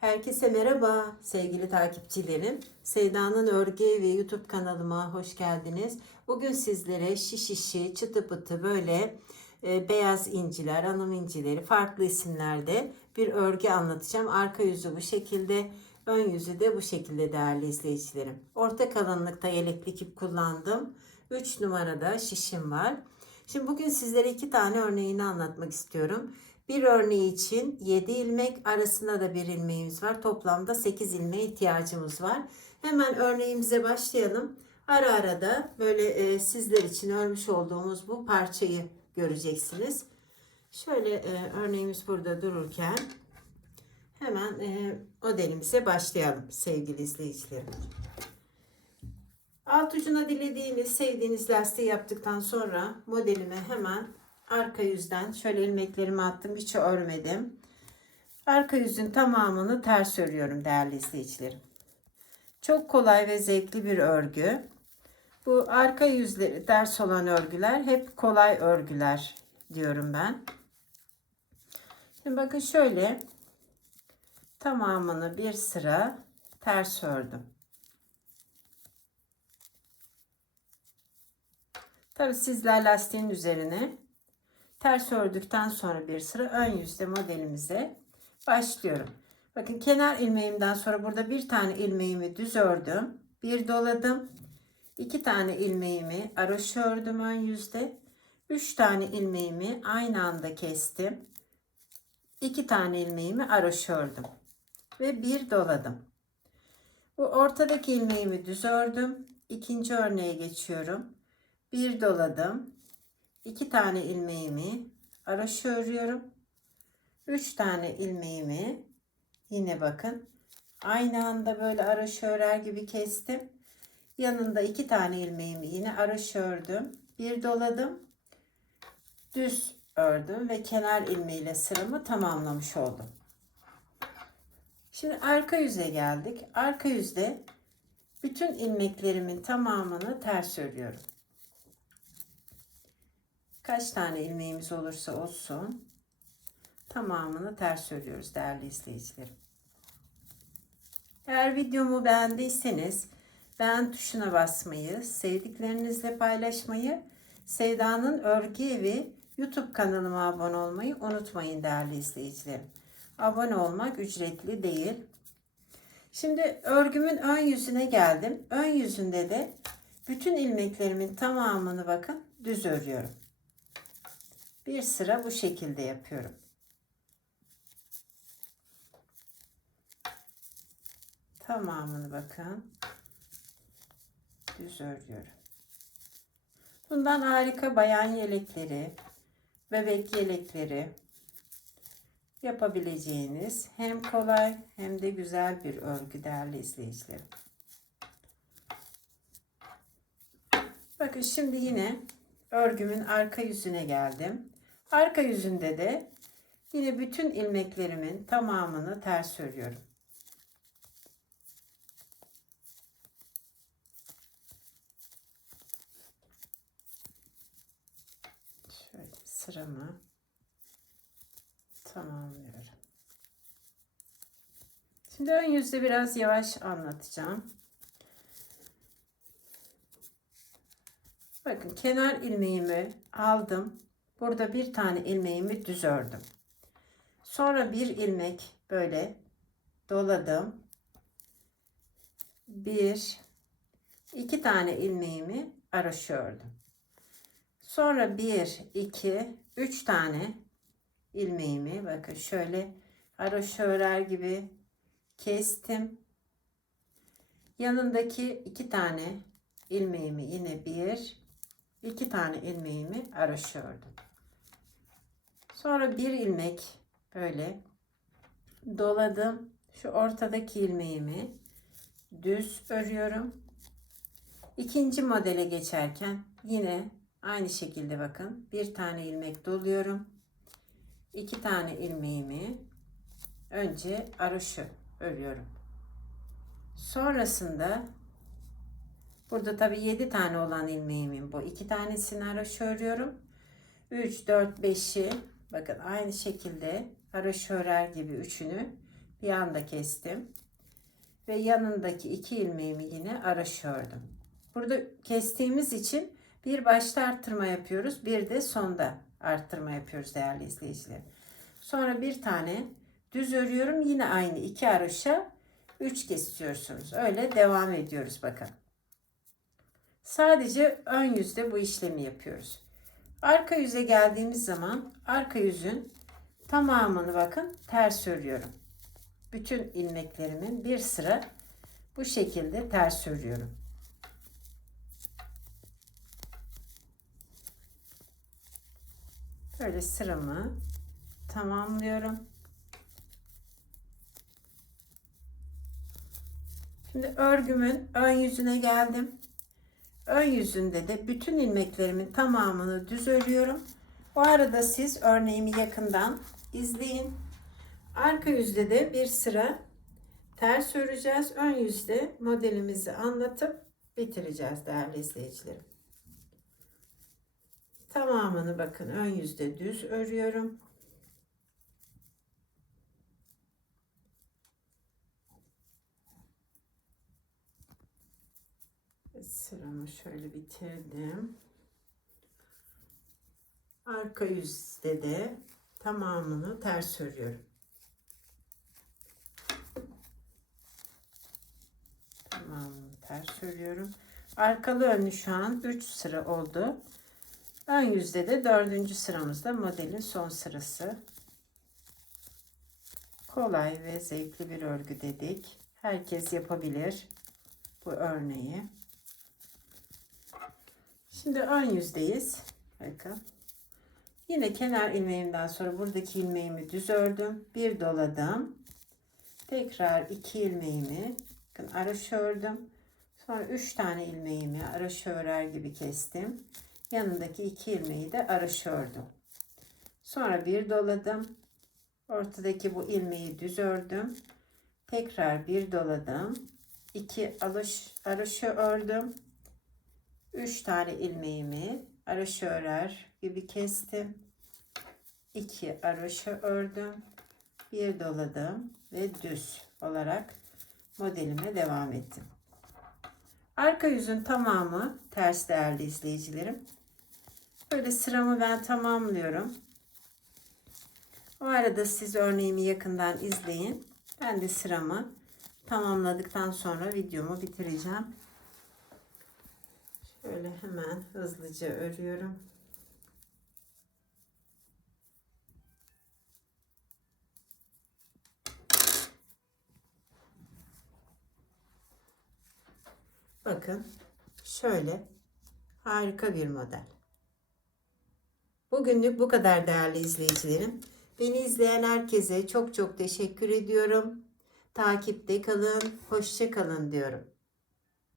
Herkese merhaba sevgili takipçilerim. Seyda'nın Örgü ve YouTube kanalıma hoş geldiniz. Bugün sizlere şiş işi, çıtı pıtı böyle e, beyaz inciler, anam incileri farklı isimlerde bir örgü anlatacağım. Arka yüzü bu şekilde, ön yüzü de bu şekilde değerli izleyicilerim. Orta kalınlıkta yelekli ip kullandım. 3 numarada şişim var. Şimdi bugün sizlere iki tane örneğini anlatmak istiyorum. Bir örneği için 7 ilmek arasında da bir ilmeğimiz var. Toplamda 8 ilmeğe ihtiyacımız var. Hemen örneğimize başlayalım. Ara ara da böyle e, sizler için örmüş olduğumuz bu parçayı göreceksiniz. Şöyle e, örneğimiz burada dururken hemen e, modelimize başlayalım sevgili izleyicilerim. Alt ucuna dilediğiniz, sevdiğiniz lastiği yaptıktan sonra modelime hemen arka yüzden şöyle ilmeklerimi attım. Hiç örmedim. Arka yüzün tamamını ters örüyorum değerli izleyicilerim. Çok kolay ve zevkli bir örgü. Bu arka yüzleri ters olan örgüler hep kolay örgüler diyorum ben. Şimdi bakın şöyle tamamını bir sıra ters ördüm. Tabi sizler lastiğin üzerine ters ördükten sonra bir sıra ön yüzde modelimize başlıyorum. Bakın kenar ilmeğimden sonra burada bir tane ilmeğimi düz ördüm. Bir doladım. iki tane ilmeğimi aroş ördüm ön yüzde. Üç tane ilmeğimi aynı anda kestim. iki tane ilmeğimi aroş ördüm. Ve bir doladım. Bu ortadaki ilmeğimi düz ördüm. İkinci örneğe geçiyorum. Bir doladım. İki tane ilmeğimi araşı örüyorum. Üç tane ilmeğimi yine bakın aynı anda böyle araşı örer gibi kestim. Yanında iki tane ilmeğimi yine araşı ördüm. Bir doladım. Düz ördüm ve kenar ilmeğiyle sıramı tamamlamış oldum. Şimdi arka yüze geldik. Arka yüzde bütün ilmeklerimin tamamını ters örüyorum. Kaç tane ilmeğimiz olursa olsun tamamını ters örüyoruz değerli izleyicilerim. Eğer videomu beğendiyseniz beğen tuşuna basmayı, sevdiklerinizle paylaşmayı, Sevda'nın Örgü Evi YouTube kanalıma abone olmayı unutmayın değerli izleyicilerim. Abone olmak ücretli değil. Şimdi örgümün ön yüzüne geldim. Ön yüzünde de bütün ilmeklerimin tamamını bakın düz örüyorum. Bir sıra bu şekilde yapıyorum. Tamamını bakın. Düz örüyorum. Bundan harika bayan yelekleri, bebek yelekleri yapabileceğiniz hem kolay hem de güzel bir örgü değerli izleyicilerim. Bakın şimdi yine örgümün arka yüzüne geldim. Arka yüzünde de yine bütün ilmeklerimin tamamını ters örüyorum. Şöyle sıramı tamamlıyorum. Şimdi ön yüzde biraz yavaş anlatacağım. Bakın kenar ilmeğimi aldım. Burada bir tane ilmeğimi düz ördüm. Sonra bir ilmek böyle doladım. Bir, iki tane ilmeğimi araşı ördüm. Sonra bir, iki, üç tane ilmeğimi bakın şöyle haroşa örer gibi kestim. Yanındaki iki tane ilmeğimi yine bir, iki tane ilmeğimi haroşa ördüm. Sonra bir ilmek böyle doladım. Şu ortadaki ilmeğimi düz örüyorum. İkinci modele geçerken yine aynı şekilde bakın bir tane ilmek doluyorum. iki tane ilmeğimi önce aroşu örüyorum. Sonrasında burada tabi 7 tane olan ilmeğimin bu iki tanesini aroşu örüyorum. 3 4 5'i Bakın aynı şekilde haroşa örer gibi üçünü Bir anda kestim. Ve yanındaki iki ilmeğimi yine araş ördüm. Burada kestiğimiz için bir başta arttırma yapıyoruz. Bir de sonda arttırma yapıyoruz değerli izleyiciler. Sonra bir tane düz örüyorum. Yine aynı iki araşa 3 kesiyorsunuz. Öyle devam ediyoruz bakın. Sadece ön yüzde bu işlemi yapıyoruz. Arka yüze geldiğimiz zaman arka yüzün tamamını bakın ters örüyorum. Bütün ilmeklerimin bir sıra bu şekilde ters örüyorum. Böyle sıramı tamamlıyorum. Şimdi örgümün ön yüzüne geldim. Ön yüzünde de bütün ilmeklerimin tamamını düz örüyorum. Bu arada siz örneğimi yakından izleyin. Arka yüzde de bir sıra ters öreceğiz. Ön yüzde modelimizi anlatıp bitireceğiz değerli izleyicilerim. Tamamını bakın ön yüzde düz örüyorum. Sıramı şöyle bitirdim. Arka yüzde de tamamını ters örüyorum. Tamamını ters örüyorum. Arkalı önlü şu an 3 sıra oldu. Ön yüzde de dördüncü sıramızda modelin son sırası. Kolay ve zevkli bir örgü dedik. Herkes yapabilir bu örneği. Şimdi ön yüzdeyiz. Bakın. Yine kenar ilmeğimden sonra buradaki ilmeğimi düz ördüm. Bir doladım. Tekrar iki ilmeğimi bakın araş ördüm. Sonra üç tane ilmeğimi araş örer gibi kestim. Yanındaki iki ilmeği de araş ördüm. Sonra bir doladım. Ortadaki bu ilmeği düz ördüm. Tekrar bir doladım. iki alış araşı ördüm. 3 tane ilmeğimi araşı örer gibi kestim. 2 araşı ördüm. Bir doladım ve düz olarak modelime devam ettim. Arka yüzün tamamı ters değerli izleyicilerim. Böyle sıramı ben tamamlıyorum. O arada siz örneğimi yakından izleyin. Ben de sıramı tamamladıktan sonra videomu bitireceğim. Şöyle hemen hızlıca örüyorum. Bakın şöyle harika bir model. Bugünlük bu kadar değerli izleyicilerim. Beni izleyen herkese çok çok teşekkür ediyorum. Takipte kalın, hoşça kalın diyorum.